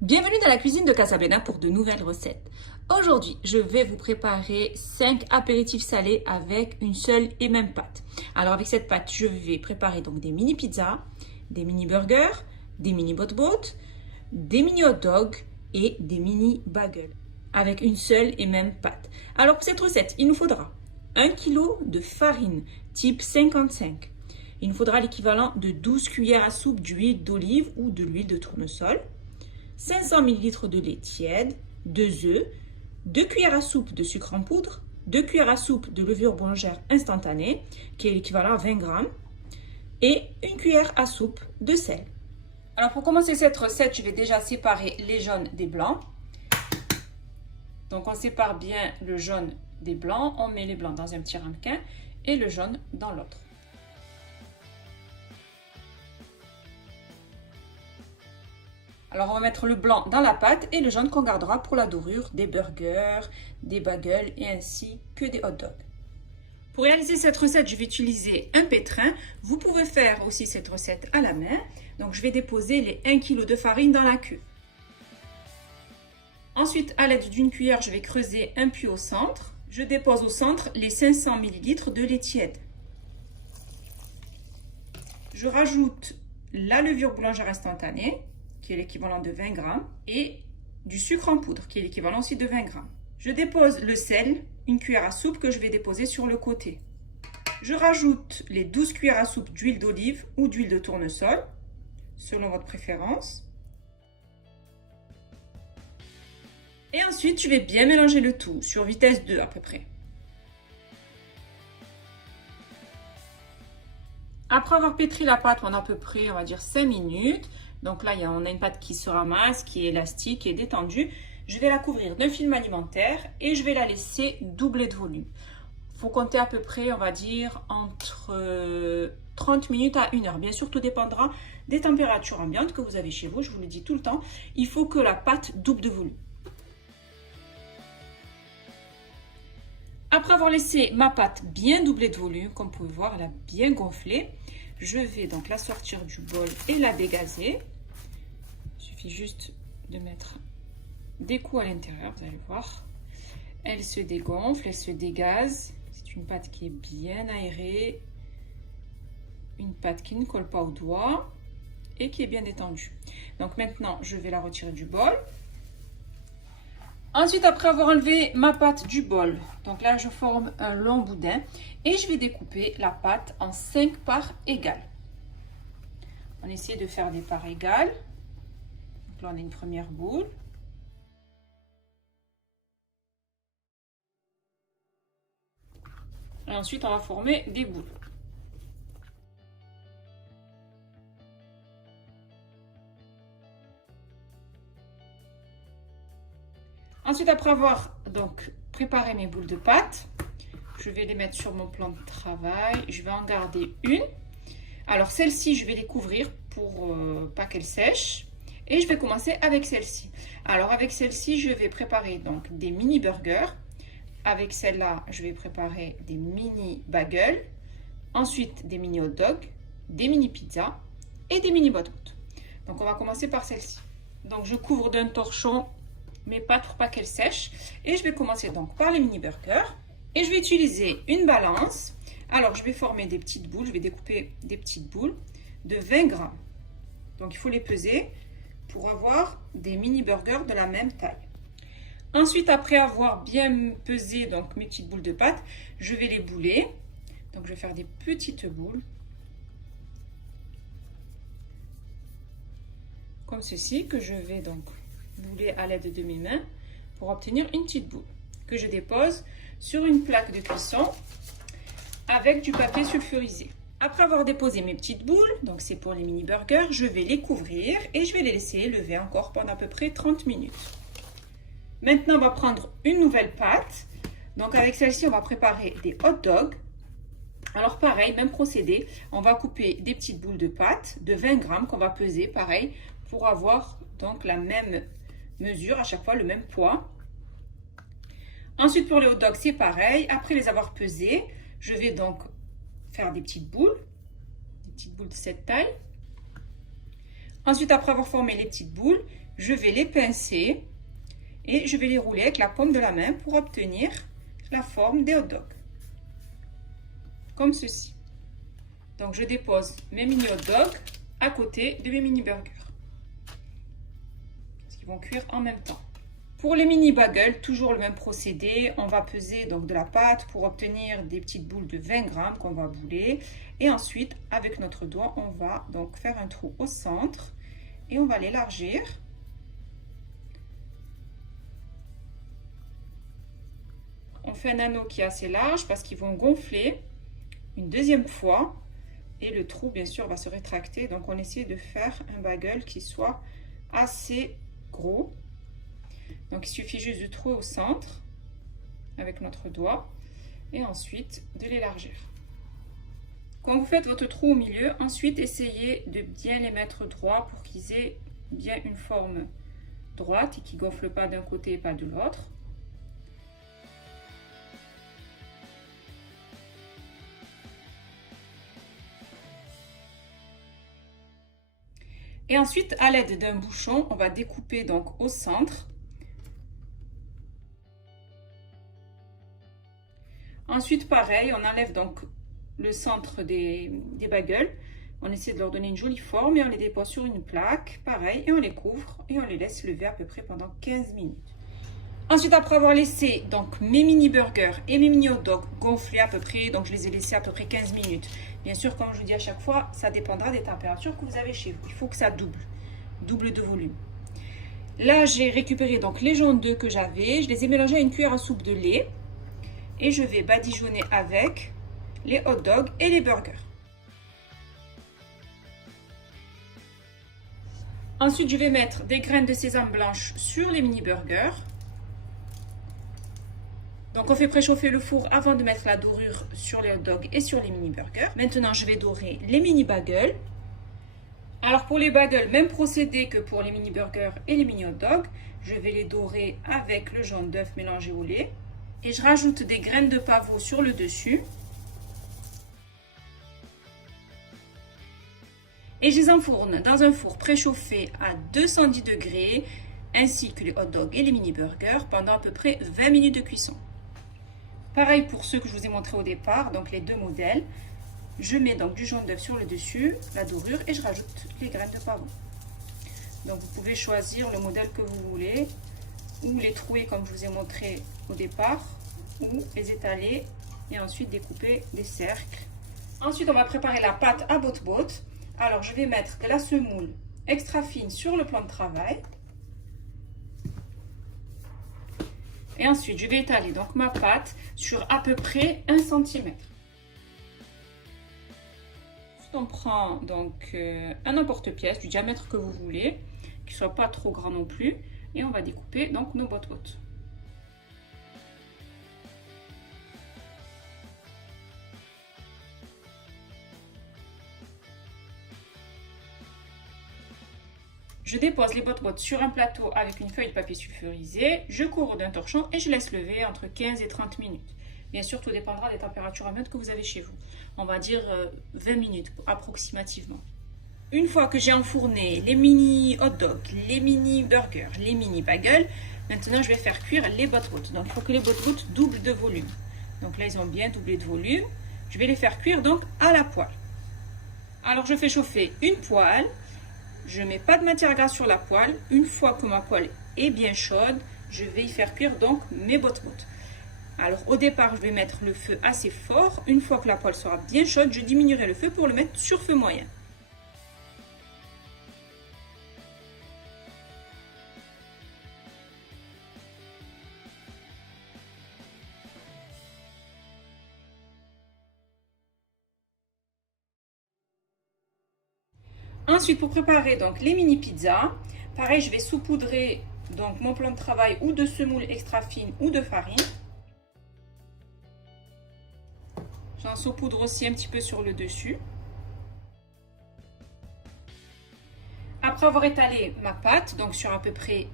Bienvenue dans la cuisine de Casablanca pour de nouvelles recettes. Aujourd'hui, je vais vous préparer 5 apéritifs salés avec une seule et même pâte. Alors avec cette pâte, je vais préparer donc des mini pizzas, des mini burgers, des mini bot-bot, des mini hot dogs et des mini bagels avec une seule et même pâte. Alors pour cette recette, il nous faudra 1 kg de farine type 55. Il nous faudra l'équivalent de 12 cuillères à soupe d'huile d'olive ou de l'huile de tournesol, 500 ml de lait tiède, 2 œufs, 2 cuillères à soupe de sucre en poudre, 2 cuillères à soupe de levure boulangère instantanée, qui est l'équivalent à 20 g, et 1 cuillère à soupe de sel. Alors pour commencer cette recette, je vais déjà séparer les jaunes des blancs. Donc on sépare bien le jaune des blancs, on met les blancs dans un petit ramequin et le jaune dans l'autre. Alors on va mettre le blanc dans la pâte et le jaune qu'on gardera pour la dorure des burgers, des bagels et ainsi que des hot dogs. Pour réaliser cette recette, je vais utiliser un pétrin. Vous pouvez faire aussi cette recette à la main. Donc je vais déposer les 1 kg de farine dans la cuve. Ensuite, à l'aide d'une cuillère, je vais creuser un puits au centre. Je dépose au centre les 500 ml de lait tiède. Je rajoute la levure boulangère instantanée, qui est l'équivalent de 20 g, et du sucre en poudre, qui est l'équivalent aussi de 20 g. Je dépose le sel, une cuillère à soupe que je vais déposer sur le côté. Je rajoute les 12 cuillères à soupe d'huile d'olive ou d'huile de tournesol, selon votre préférence. Et ensuite, je vais bien mélanger le tout, sur vitesse 2 à peu près. Après avoir pétri la pâte pendant à peu près, on va dire 5 minutes, donc là, on a une pâte qui se ramasse, qui est élastique, qui est détendue. Je vais la couvrir d'un film alimentaire et je vais la laisser doubler de volume. Il faut compter à peu près, on va dire, entre 30 minutes à 1 heure. Bien sûr, tout dépendra des températures ambiantes que vous avez chez vous. Je vous le dis tout le temps, il faut que la pâte double de volume. Après avoir laissé ma pâte bien doublée de volume, comme vous pouvez voir, elle a bien gonflé. Je vais donc la sortir du bol et la dégazer. Il suffit juste de mettre des coups à l'intérieur, vous allez voir. Elle se dégonfle, elle se dégaze. C'est une pâte qui est bien aérée. Une pâte qui ne colle pas aux doigts et qui est bien détendue. Donc maintenant, je vais la retirer du bol. Ensuite, après avoir enlevé ma pâte du bol, donc là je forme un long boudin et je vais découper la pâte en 5 parts égales. On essaie de faire des parts égales. Donc là on a une première boule. Et ensuite on va former des boules. Ensuite, après avoir donc préparé mes boules de pâte, je vais les mettre sur mon plan de travail. Je vais en garder une. Alors, celle-ci, je vais les couvrir pour pas qu'elle sèche. Et je vais commencer avec celle-ci. Alors, avec celle-ci, je vais préparer donc des mini burgers. Avec celle-là, je vais préparer des mini bagels. Ensuite, des mini hot dogs, des mini pizzas et des mini bot-bot. Donc, on va commencer par celle-ci. Donc, je couvre d'un torchon mes pâtes pour pas qu'elles sèchent. Et je vais commencer donc par les mini burgers. Et je vais utiliser une balance. Alors, je vais former des petites boules. Je vais découper des petites boules de 20 g. Donc, il faut les peser pour avoir des mini burgers de la même taille. Ensuite, après avoir bien pesé donc mes petites boules de pâte, je vais les bouler. Donc, je vais faire des petites boules. Comme ceci, que je vais donc bouler à l'aide de mes mains pour obtenir une petite boule que je dépose sur une plaque de cuisson avec du papier sulfurisé. Après avoir déposé mes petites boules, donc c'est pour les mini burgers, je vais les couvrir et je vais les laisser lever encore pendant à peu près 30 minutes. Maintenant, on va prendre une nouvelle pâte. Donc avec celle-ci, on va préparer des hot dogs. Alors pareil, même procédé, on va couper des petites boules de pâte de 20 g qu'on va peser, pareil, pour avoir donc la même mesure, à chaque fois le même poids. Ensuite, pour les hot dogs, c'est pareil. Après les avoir pesés, je vais donc faire des petites boules de cette taille. Ensuite, après avoir formé les petites boules, je vais les pincer et je vais les rouler avec la paume de la main pour obtenir la forme des hot dogs. Comme ceci. Donc je dépose mes mini hot dogs à côté de mes mini burgers. Parce qu'ils vont cuire en même temps. Pour les mini bagels, toujours le même procédé. On va peser donc de la pâte pour obtenir des petites boules de 20 grammes qu'on va bouler. Et ensuite, avec notre doigt, on va donc faire un trou au centre et on va l'élargir. On fait un anneau qui est assez large parce qu'ils vont gonfler une deuxième fois. Et le trou, bien sûr, va se rétracter. Donc, on essaie de faire un bagel qui soit assez gros. Donc, il suffit juste de trouver au centre avec notre doigt et ensuite de l'élargir. Quand vous faites votre trou au milieu, ensuite, essayez de bien les mettre droits pour qu'ils aient bien une forme droite et qu'ils ne gonflent pas d'un côté et pas de l'autre. Et ensuite, à l'aide d'un bouchon, on va découper donc au centre. Ensuite, pareil, on enlève donc le centre des bagels. On essaie de leur donner une jolie forme et on les dépose sur une plaque. Pareil, et on les couvre et on les laisse lever à peu près pendant 15 minutes. Ensuite, après avoir laissé donc mes mini burgers et mes mini hot dogs gonfler à peu près, donc je les ai laissés à peu près 15 minutes. Bien sûr, comme je vous dis à chaque fois, ça dépendra des températures que vous avez chez vous. Il faut que ça double de volume. Là, j'ai récupéré donc les jaunes d'œufs que j'avais. Je les ai mélangés à une cuillère à soupe de lait. Et je vais badigeonner avec les hot dogs et les burgers. Ensuite, je vais mettre des graines de sésame blanches sur les mini burgers. Donc, on fait préchauffer le four avant de mettre la dorure sur les hot dogs et sur les mini burgers. Maintenant, je vais dorer les mini bagels. Alors, pour les bagels, même procédé que pour les mini burgers et les mini hot dogs. Je vais les dorer avec le jaune d'œuf mélangé au lait. Et je rajoute des graines de pavot sur le dessus. Et je les enfourne dans un four préchauffé à 210 degrés, ainsi que les hot dogs et les mini burgers pendant à peu près 20 minutes de cuisson. Pareil pour ceux que je vous ai montré au départ, donc les deux modèles. Je mets donc du jaune d'œuf sur le dessus, la dorure, et je rajoute les graines de pavot. Donc vous pouvez choisir le modèle que vous voulez, ou les trouer comme je vous ai montré au départ, ou les étaler et ensuite découper des cercles. Ensuite, on va préparer la pâte à botte-botte. Alors, je vais mettre de la semoule extra fine sur le plan de travail. Et ensuite, je vais étaler donc ma pâte sur à peu près 1 cm. On prend donc un emporte-pièce du diamètre que vous voulez, qui ne soit pas trop grand non plus, et on va découper donc nos bottes-bottes. Je dépose les bottes-bottes sur un plateau avec une feuille de papier sulfurisé, je couvre d'un torchon et je laisse lever entre 15 et 30 minutes. Bien sûr, tout dépendra des températures ambiantes que vous avez chez vous. On va dire 20 minutes approximativement. Une fois que j'ai enfourné les mini hot dogs, les mini burgers, les mini bagels, maintenant je vais faire cuire les bottes-bottes. Donc il faut que les bottes-bottes doublent de volume. Donc là, ils ont bien doublé de volume. Je vais les faire cuire donc à la poêle. Alors je fais chauffer une poêle. Je ne mets pas de matière grasse sur la poêle. Une fois que ma poêle est bien chaude, je vais y faire cuire donc mes bottes-bottes. Alors au départ, je vais mettre le feu assez fort. Une fois que la poêle sera bien chaude, je diminuerai le feu pour le mettre sur feu moyen. Ensuite, pour préparer donc les mini pizzas, pareil, je vais saupoudrer donc mon plan de travail ou de semoule extra fine ou de farine. J'en saupoudre aussi un petit peu sur le dessus. Après avoir étalé ma pâte, donc sur à peu près,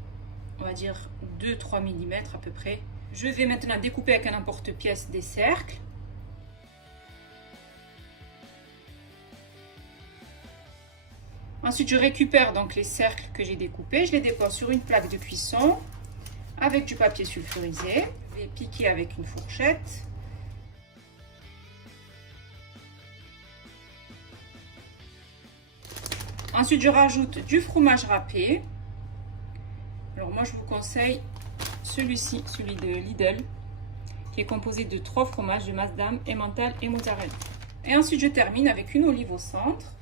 on va dire 2-3 mm à peu près, je vais maintenant découper avec un emporte-pièce des cercles. Ensuite, je récupère donc les cercles que j'ai découpés. Je les dépose sur une plaque de cuisson avec du papier sulfurisé. Je vais piquer avec une fourchette. Ensuite, je rajoute du fromage râpé. Alors moi, je vous conseille celui-ci, celui de Lidl, qui est composé de 3 fromages, de Masdam, Emmental et mozzarella. Et ensuite, je termine avec une olive au centre.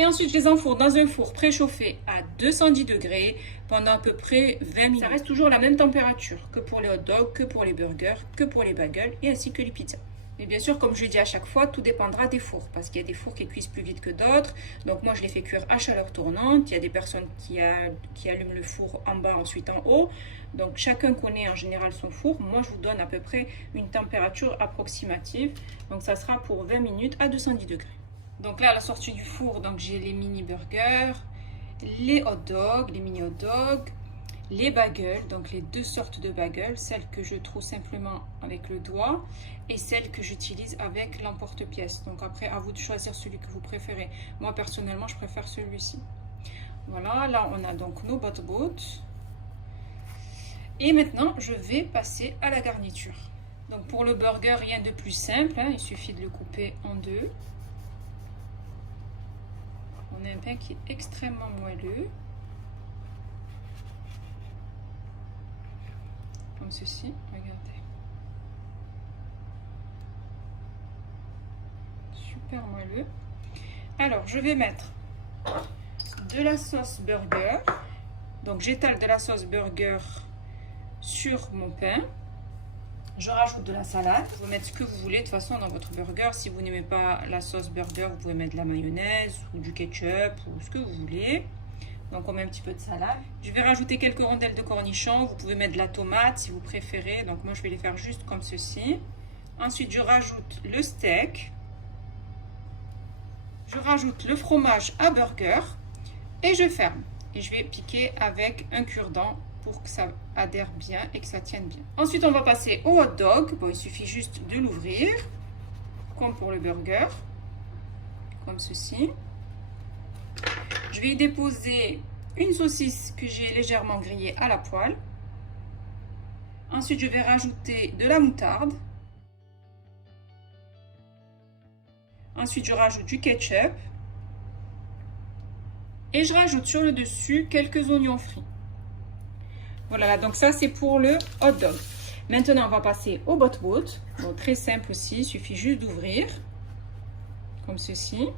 Et ensuite, je les enfourne dans un four préchauffé à 210 degrés pendant à peu près 20 minutes. Ça reste toujours la même température que pour les hot dogs, que pour les burgers, que pour les bagels et ainsi que les pizzas. Mais bien sûr, comme je le dis à chaque fois, tout dépendra des fours parce qu'il y a des fours qui cuisent plus vite que d'autres. Donc moi, je les fais cuire à chaleur tournante. Il y a des personnes qui allument le four en bas, ensuite en haut. Donc chacun connaît en général son four. Moi, je vous donne à peu près une température approximative. Donc ça sera pour 20 minutes à 210 degrés. Donc là, à la sortie du four, donc j'ai les mini burgers, les hot dogs, les mini hot dogs, les bagels, donc les 2 sortes de bagels, celles que je trouve simplement avec le doigt et celles que j'utilise avec l'emporte-pièce. Donc après, à vous de choisir celui que vous préférez. Moi, personnellement, je préfère celui-ci. Voilà, là, on a donc nos bot-bots. Et maintenant, je vais passer à la garniture. Donc pour le burger, rien de plus simple, hein, il suffit de le couper en 2. On a un pain qui est extrêmement moelleux. Comme ceci, regardez. Super moelleux. Alors, je vais mettre de la sauce burger. Donc, j'étale de la sauce burger sur mon pain. Je rajoute de la salade. Vous pouvez mettre ce que vous voulez de toute façon dans votre burger. Si vous n'aimez pas la sauce burger, vous pouvez mettre de la mayonnaise ou du ketchup ou ce que vous voulez. Donc on met un petit peu de salade. Je vais rajouter quelques rondelles de cornichons. Vous pouvez mettre de la tomate si vous préférez. Donc moi je vais les faire juste comme ceci. Ensuite je rajoute le steak. Je rajoute le fromage à burger. Et je ferme. Et je vais piquer avec un cure-dent pour que ça adhère bien et que ça tienne bien. Ensuite, on va passer au hot dog. Bon, il suffit juste de l'ouvrir, comme pour le burger, comme ceci. Je vais y déposer une saucisse que j'ai légèrement grillée à la poêle. Ensuite, je vais rajouter de la moutarde. Ensuite, je rajoute du ketchup. Et je rajoute sur le dessus quelques oignons frits. Voilà, donc ça c'est pour le hot dog. Maintenant, on va passer au bot-bot. Bon, très simple aussi, il suffit juste d'ouvrir, comme ceci.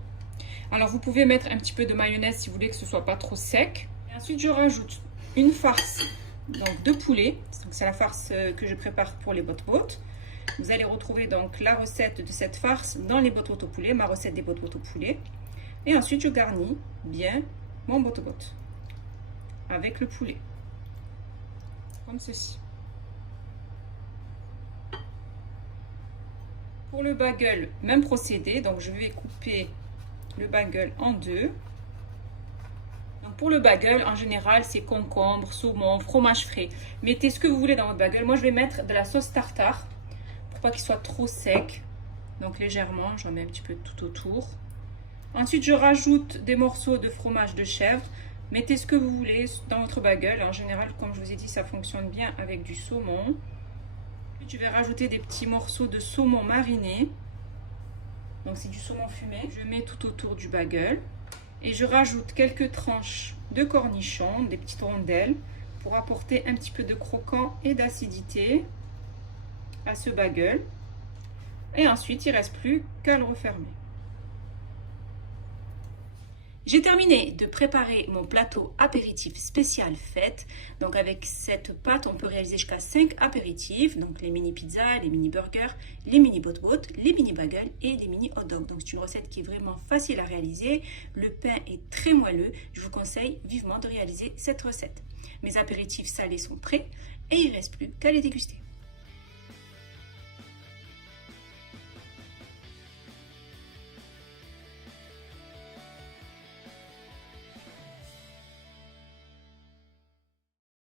Alors, vous pouvez mettre un petit peu de mayonnaise si vous voulez que ce soit pas trop sec. Et ensuite, je rajoute une farce donc, de poulet. C'est la farce que je prépare pour les bot-bot. Vous allez retrouver donc la recette de cette farce dans les bot-bot au poulet, ma recette des bot-bot au poulet. Et ensuite, je garnis bien mon bot-bot avec le poulet. Comme ceci. Pour le bagel, même procédé. Donc, je vais couper le bagel en 2. Donc, pour le bagel, en général, c'est concombre, saumon, fromage frais. Mettez ce que vous voulez dans votre bagel. Moi, je vais mettre de la sauce tartare pour pas qu'il soit trop sec. Donc, légèrement, j'en mets un petit peu tout autour. Ensuite, je rajoute des morceaux de fromage de chèvre. Mettez ce que vous voulez dans votre bagel. En général, comme je vous ai dit, ça fonctionne bien avec du saumon. Ensuite, je vais rajouter des petits morceaux de saumon mariné. Donc, c'est du saumon fumé. Je mets tout autour du bagel. Et je rajoute quelques tranches de cornichons, des petites rondelles, pour apporter un petit peu de croquant et d'acidité à ce bagel. Et ensuite, il ne reste plus qu'à le refermer. J'ai terminé de préparer mon plateau apéritif spécial fête. Donc avec cette pâte, on peut réaliser jusqu'à 5 apéritifs. Donc les mini pizzas, les mini burgers, les mini bot-bot, les mini bagels et les mini hot dogs. Donc c'est une recette qui est vraiment facile à réaliser. Le pain est très moelleux. Je vous conseille vivement de réaliser cette recette. Mes apéritifs salés sont prêts et il ne reste plus qu'à les déguster.